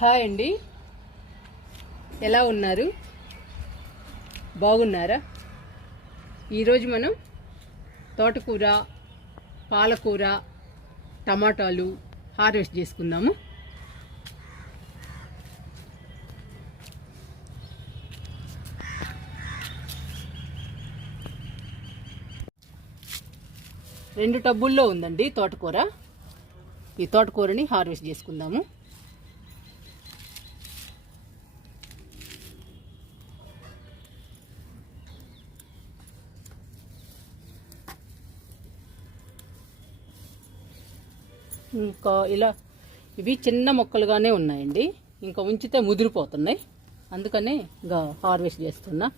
Hi అండి. ఎలా ఉన్నారు? బాగున్నారా? ఈరోజు మనం తోటకూర పాలకూర టమాటాలు హార్వెస్ట్ చేసుకుందాము. రెండు టబ్బుల్లో ఉందండి తోటకూర. ఈ తోటకూరని హార్వెస్ట్ చేసుకుందాము. ఇంకా ఇలా ఇవి చిన్న మొక్కలుగానే ఉన్నాయండి. ఇంకా ఉంచితే ముదిరిపోతున్నాయి. అందుకనే ఇంకా హార్వెస్ట్ చేస్తున్నా.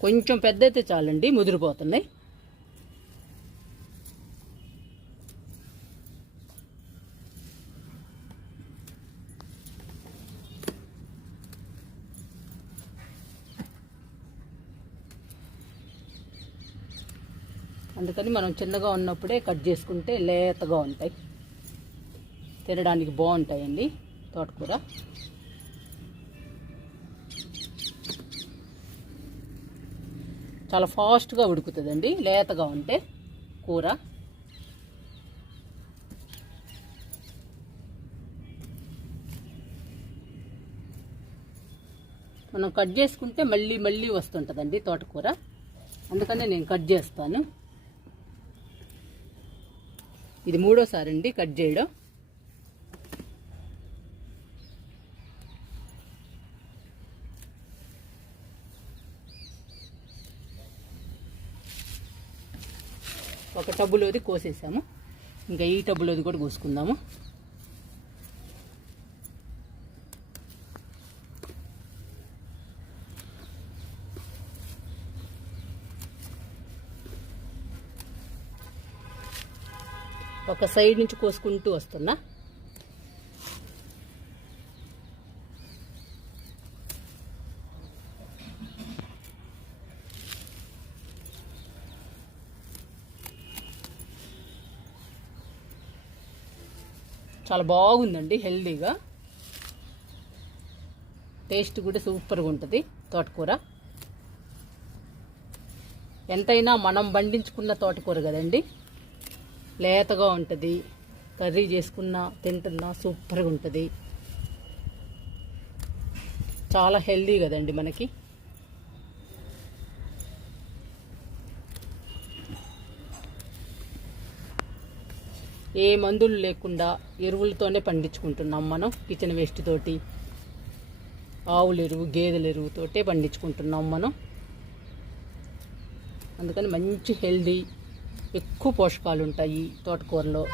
కొంచెం పెద్ద అయితే చాలండి ముదిరిపోతున్నాయి. అందుకని మనం చిన్నగా ఉన్నప్పుడే కట్ చేసుకుంటే లేతగా ఉంటాయి. తినడానికి బాగుంటాయండి తోటకూర. చాలా ఫాస్ట్గా ఉడుకుతుందండి లేతగా ఉంటే కూర. మనం కట్ చేసుకుంటే మళ్ళీ మళ్ళీ వస్తుంటుందండి తోటకూర. అందుకనే నేను కట్ చేస్తాను. ఇది మూడోసారి అండి కట్ చేయడం. ఒక టబ్బులోది కోసేసాము. ఇంకా ఈ టబ్బులోది కూడా కోసుకుందాము. ఒక సైడ్ నుంచి కోసుకుంటూ వస్తున్నా. చాలా బాగుందండి హెల్దీగా. టేస్ట్ కూడా సూపర్గా ఉంటుంది తోటకూర. ఎంతైనా మనం పండించుకున్న తోటకూర కదండి. లేతగా ఉంటుంది. కర్రీ చేసుకున్నా తింటున్నా సూపర్గా ఉంటుంది. చాలా హెల్దీ కదండి మనకి. ఏ మందులు లేకుండా ఎరువులతోనే పండించుకుంటున్నాం మనం కిచెన్ వేస్ట్ తోటి. ఆవుల ఎరువు గేదెల ఎరువుతోటే పండించుకుంటున్నాం మనం. అందుకని మంచి హెల్దీ ఎక్కువ పోషకాలు ఉంటాయి తోటకూరలో.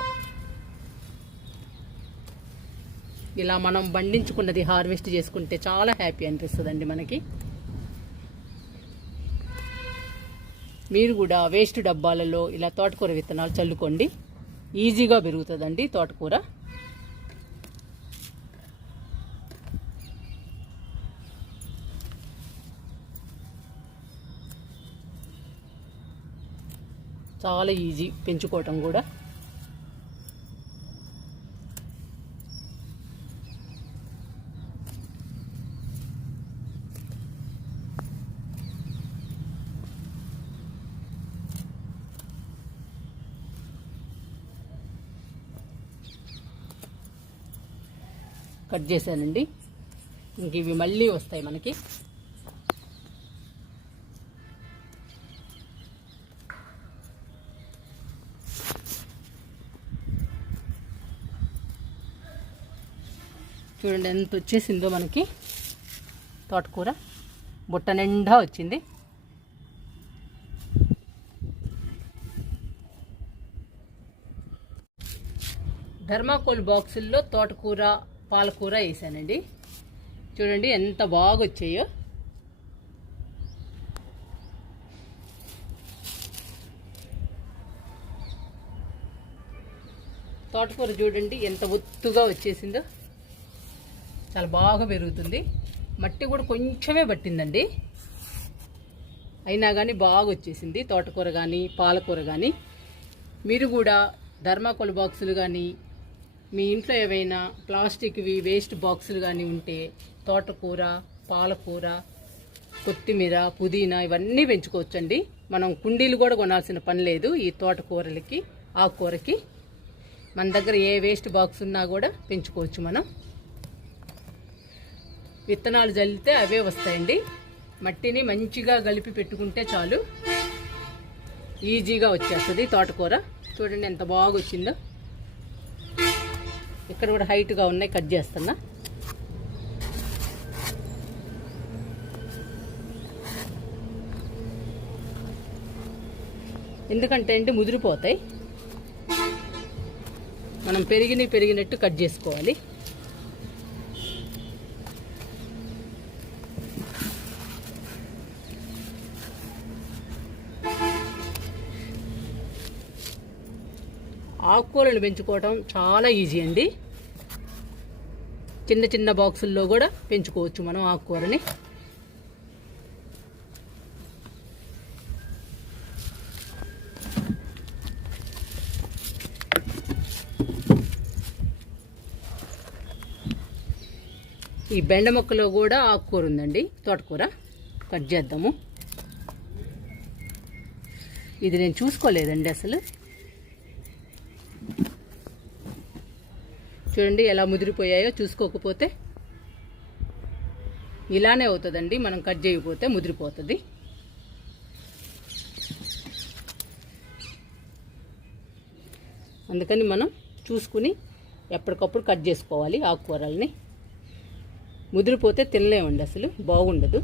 ఇలా మనం పండించుకున్నది హార్వెస్ట్ చేసుకుంటే చాలా హ్యాపీ అనిపిస్తుందండి మనకి. మీరు కూడా వేస్ట్ డబ్బాలలో ఇలా తోటకూర విత్తనాలు చల్లుకోండి. ఈజీగా పెరుగుతుందండి తోటకూర. చాలా ఈజీ పెంచుకోవటం కూడా. కట్ చేశానండి. ఇంక ఇవి మళ్ళీ వస్తాయి మనకి. చూడండి ఎంత వచ్చేసిందో మనకి. తోటకూర బుట్ట నిండా వచ్చింది. ధర్మాకోల్ బాక్సుల్లో తోటకూర పాలకూర వేసానండి. చూడండి ఎంత బాగా వచ్చాయో. తోటకూర చూడండి ఎంత ఒత్తుగా వచ్చేసిందో. చాలా బాగా పెరుగుతుంది. మట్టి కూడా కొంచెమే పట్టిందండి. అయినా కానీ బాగా వచ్చేసింది. తోటకూర కానీ పాలకూర కానీ మీరు కూడా ధర్మాకోల్ బాక్సులు కానీ మీ ఇంట్లో ఏవైనా ప్లాస్టిక్వి వేస్ట్ బాక్సులు కానీ ఉంటే తోటకూర పాలకూర కొత్తిమీర పుదీనా ఇవన్నీ పెంచుకోవచ్చండి. మనం కుండీలు కూడా కొనాల్సిన పని లేదు ఈ తోటకూరలకి ఆకుకూరకి. మన దగ్గర ఏ వేస్ట్ బాక్స్ ఉన్నా కూడా పెంచుకోవచ్చు మనం. విత్తనాలు జల్లితే అవే వస్తాయండి. మట్టిని మంచిగా కలిపి పెట్టుకుంటే చాలు. ఈజీగా వచ్చేస్తుంది తోటకూర. చూడండి ఎంత బాగా వచ్చిందో ఇక్కడ కూడా హైట్గా ఉన్నాయి కట్ చేస్తున్నా. ఎందుకంటే అండి ముదిరిపోతాయి. మనం పెరిగినవి పెరిగినట్టు కట్ చేసుకోవాలి. ఆకుకూరలు పెంచుకోవడం చాలా ఈజీ అండి. చిన్న చిన్న బాక్సుల్లో కూడా పెంచుకోవచ్చు మనం ఆకుకూరని. ఈ బెండ మొక్కలో కూడా ఆకుకూర ఉందండి. తోటకూర కట్ చేద్దాము. ఇది నేను చూసుకోలేదండి అసలు. చూడండి ఎలా ముదిరిపోయాయో చూసుకోకపోతే ఇలానే అవుతుందండి. మనం కట్ చేయకపోతే ముదిరిపోతుంది. అందుకని మనం చూసుకుని ఎప్పటికప్పుడు కట్ చేసుకోవాలి ఆకుకూరల్ని. ముదిరిపోతే తినలేమండి అసలు బాగుండదు.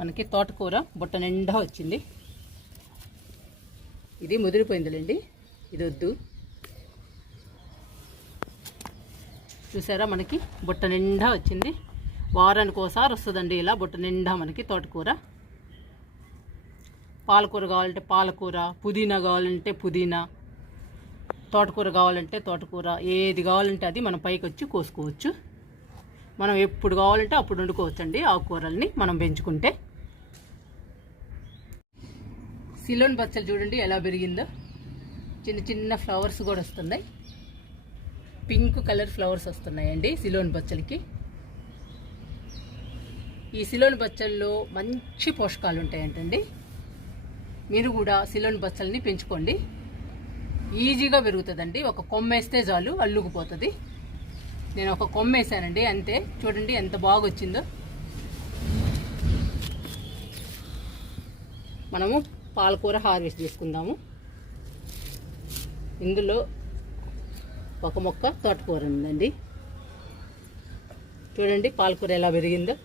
మనకి తోటకూర బుట్ట నిండా వచ్చింది. ఇది ముదిరిపోయిందిలేండి. ఇది వద్దు. చూసారా మనకి బుట్ట నిండా వచ్చింది. వారానికి ఒకసారి వస్తుందండి ఇలా బుట్ట నిండా మనకి తోటకూర. పాలకూర కావాలంటే పాలకూర పుదీనా కావాలంటే పుదీనా తోటకూర కావాలంటే తోటకూర ఏది కావాలంటే అది మనం పైకి వచ్చి కోసుకోవచ్చు. మనం ఎప్పుడు కావాలంటే అప్పుడు వండుకోవచ్చండి ఆకుకూరల్ని మనం పెంచుకుంటే. సిలోన్ బచ్చలు చూడండి ఎలా పెరిగిందో. చిన్న చిన్న ఫ్లవర్స్ కూడా వస్తున్నాయి. పింక్ కలర్ ఫ్లవర్స్ వస్తున్నాయండి సిలోన్ బచ్చలకి. ఈ సిలోన్ బచ్చల్లో మంచి పోషకాలు ఉంటాయంటండి. మీరు కూడా సిలోన్ బచ్చల్ని పెంచుకోండి. ఈజీగా పెరుగుతుందండి. ఒక కొమ్మేస్తే చాలు అల్లుకుపోతుంది. నేను ఒక కొమ్మేసానండి అంతే. చూడండి ఎంత బాగా వచ్చిందో మనము పాలకూర హార్వెస్ట్ చేసుకుందాము. ఇందులో ఒక మొక్క తోటకూర ఉందండి. చూడండి పాలకూర ఎలా పెరిగిందో.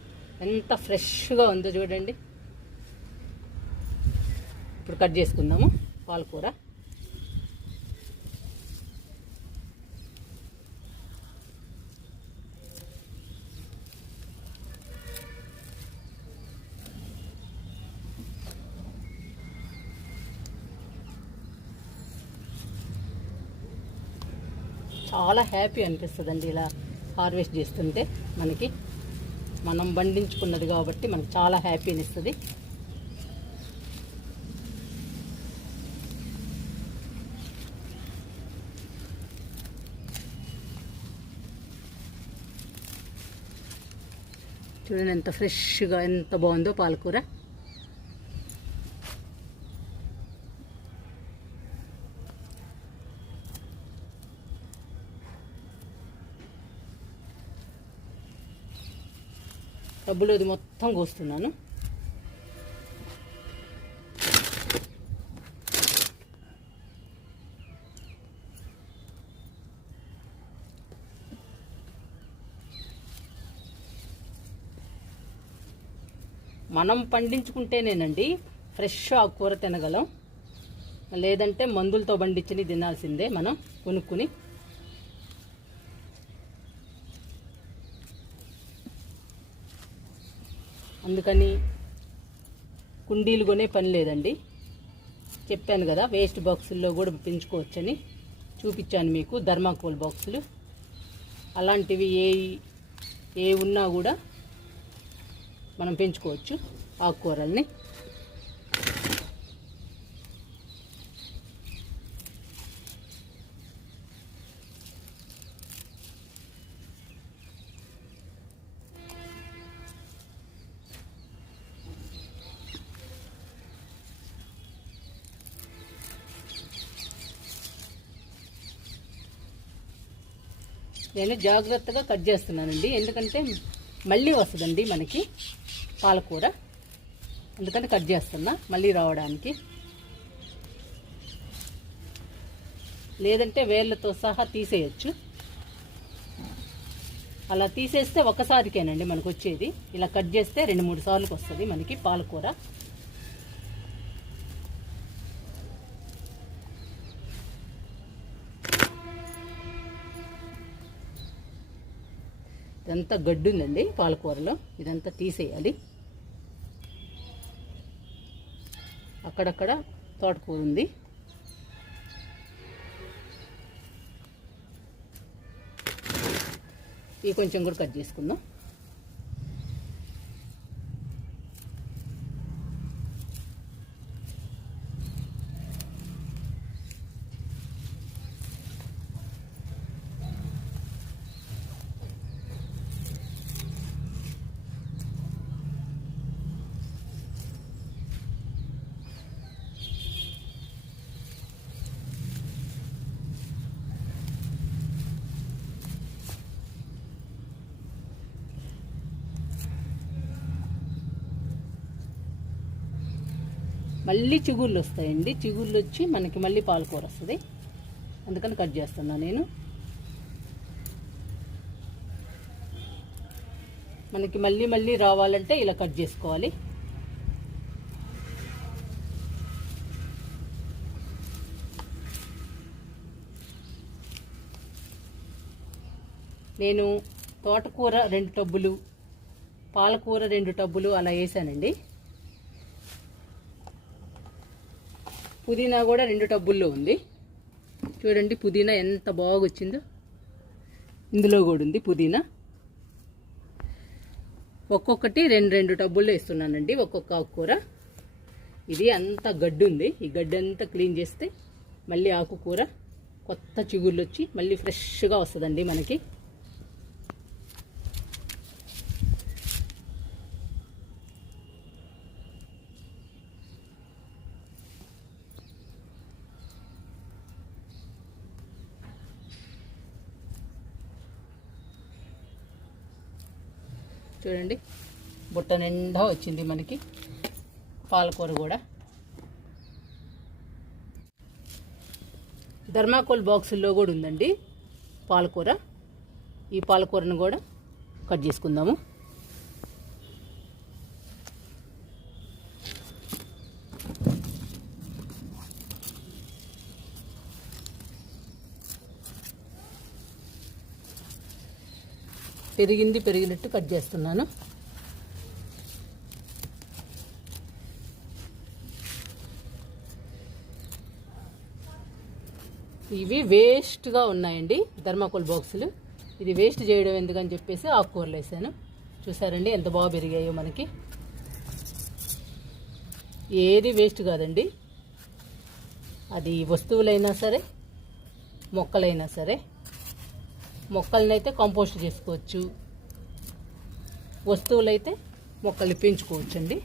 ఎంత ఫ్రెష్గా ఉందో చూడండి. ఇప్పుడు కట్ చేసుకుందాము పాలకూర. చాలా హ్యాపీ అనిపిస్తుందండి ఇలా హార్వెస్ట్ చేస్తుంటే. మనకి మనం పండించుకున్నది కాబట్టి మనకు చాలా హ్యాపీని ఇస్తుంది చూడండి ఎంత ఫ్రెష్గా ఎంత బాగుందో పాలకూర. డబ్బులు అది మొత్తం కోస్తున్నాను. మనం పండించుకుంటేనేనండి ఫ్రెష్ ఆకుకూర తినగలం. లేదంటే మందులతో పండించని తినాల్సిందే మనం కొనుక్కుని. అందుకని కుండీలు కొనే పని లేదండి. చెప్పాను కదా వేస్ట్ బాక్సుల్లో కూడా పెంచుకోవచ్చని చూపించాను మీకు ధర్మాకోల్ బాక్సులు అలాంటివి ఏ ఏ ఉన్నా కూడా మనం పెంచుకోవచ్చు ఆకుకూరల్ని. నేను జాగ్రత్తగా కట్ చేస్తున్నానండి. ఎందుకంటే మళ్ళీ వస్తుందండి మనకి పాలకూర. అందుకని కట్ చేస్తున్నా మళ్ళీ రావడానికి. లేదంటే వేళ్ళతో సహా తీసేయచ్చు. అలా తీసేస్తే ఒకసారికేనండి మనకు వచ్చేది ఇలా కట్ చేస్తే రెండు మూడు సార్లకు వస్తుంది మనకి పాలకూర. ఇదంతా గడ్డి ఉందండి పాలకూరలో. ఇదంతా తీసేయాలి. అక్కడక్కడ తోటకూర ఉంది. ఈ కొంచెం కూడా కట్ చేసుకుందాం. మళ్ళీ చిగుళ్ళు వస్తాయండి. చిగుళ్ళు వచ్చి మనకి మళ్ళీ పాలకూర వస్తుంది. అందుకని కట్ చేస్తున్నా నేను. మనకి మళ్ళీ మళ్ళీ రావాలంటే ఇలా కట్ చేసుకోవాలి. నేను తోటకూర రెండు టబ్బులు పాలకూర రెండు టబ్బులు అలా వేసానండి. పుదీనా కూడా రెండు టబ్బుల్లో ఉంది. చూడండి పుదీనా ఎంత బాగా వచ్చిందో ఇందులో కూడా ఉంది పుదీనా. ఒక్కొక్కటి రెండు రెండు టబ్బుల్లో ఇస్తున్నానండి ఒక్కొక్క ఆకుకూర ఇది అంత గడ్డు ఉంది. ఈ గడ్డి అంతా క్లీన్ చేస్తే మళ్ళీ ఆకుకూర కొత్త చిగుళ్ళు వచ్చి మళ్ళీ ఫ్రెష్గా వస్తుందండి మనకి. చూడండి. బుట్ట నిండా వచ్చింది మనకి. పాలకూర కూడా. ధర్మాకోల్ బాక్సుల్లో కూడా ఉందండి పాలకూర. ఈ పాలకూరను కూడా కట్ చేసుకుందాము. పెరిగింది పెరిగినట్టు కట్ చేస్తున్నాను. ఇవి వేస్ట్గా ఉన్నాయండి ధర్మాకోల్ బాక్సులు. ఇది వేస్ట్ చేయడం ఎందుకని చెప్పేసి ఆకుకూరలు వేసాను. చూసారండి ఎంత బాగా పెరిగాయో మనకి. ఏది వేస్ట్ కాదండి. అది వస్తువులైనా సరే మొక్కలైనా సరే మొక్కలనైతే కంపోస్ట్ చేసుకోవచ్చు. వస్తువులైతే మొక్కల్ని పెంచుకోవచ్చు అండి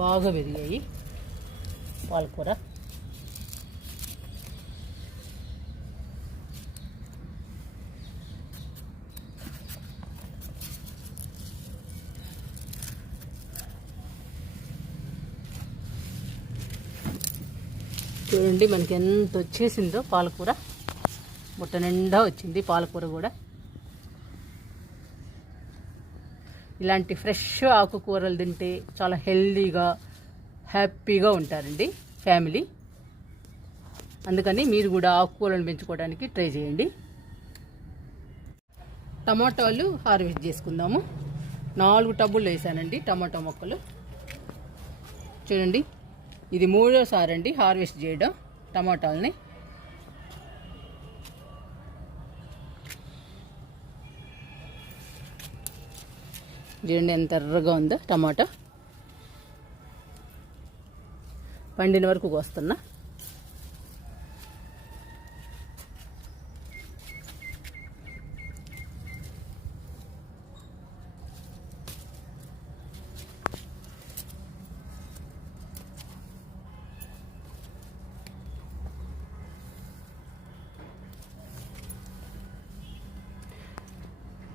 బాగా పెరిగాయి. పాలకూర. చూడండి మనకి ఎంత వచ్చేసిందో పాలకూర. బుట్ట నిండా వచ్చింది పాలకూర కూడా. ఇలాంటి ఫ్రెష్ ఆకుకూరలు తింటే చాలా హెల్దీగా హ్యాపీగా ఉంటారండి ఫ్యామిలీ. అందుకని మీరు కూడా ఆకుకూరలను పెంచుకోవడానికి ట్రై చేయండి. టమాటాలు హార్వెస్ట్ చేసుకుందాము. నాలుగు టబ్బులు వేసానండి టమాటా మొక్కలు. చూడండి. ఇది మూడోసారి అండి హార్వెస్ట్ చేయడం టమాటాలని. చూడండి ఎంత ఎర్రగా ఉందో టమాటా. పండిన వరకు వస్తున్నా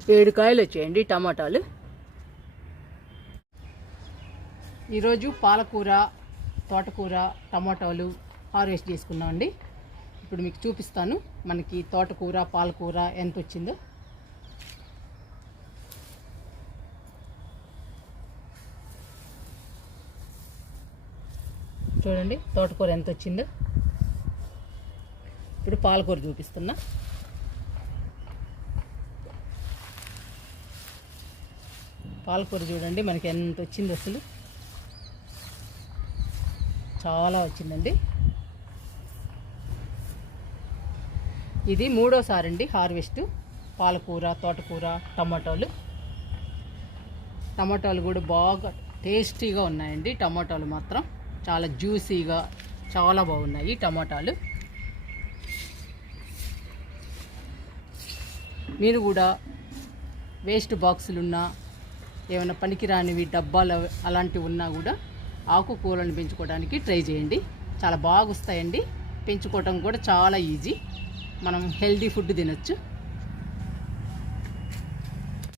ఏడు కాయలు వచ్చేయండి టమాటాలు. ఈరోజు పాలకూర తోటకూర టమాటాలు హార్వెస్ట్ చేసుకున్నాం అండి. ఇప్పుడు మీకు చూపిస్తాను మనకి తోటకూర పాలకూర ఎంత వచ్చిందో. చూడండి తోటకూర ఎంత వచ్చిందో. ఇప్పుడు పాలకూర చూపిస్తున్నా. పాలకూర చూడండి మనకి ఎంత వచ్చింది అసలు? చాలా వచ్చిందండి. ఇది మూడోసారి అండి హార్వెస్ట్. పాలకూర తోటకూర టమాటాలు. టమాటాలు కూడా బాగా టేస్టీగా ఉన్నాయండి టమాటాలు మాత్రం. చాలా జ్యూసీగా చాలా బాగున్నాయి టమాటాలు. మీరు కూడా వేస్ట్ బాక్సులున్నా ఏమైనా పనికిరానివి డబ్బాలు అలాంటివి ఉన్నా కూడా ఆకుకూరలను పెంచుకోవడానికి ట్రై చేయండి. చాలా బాగా వస్తాయండి పెంచుకోవటం కూడా చాలా ఈజీ. మనం హెల్దీ ఫుడ్ తినచ్చు.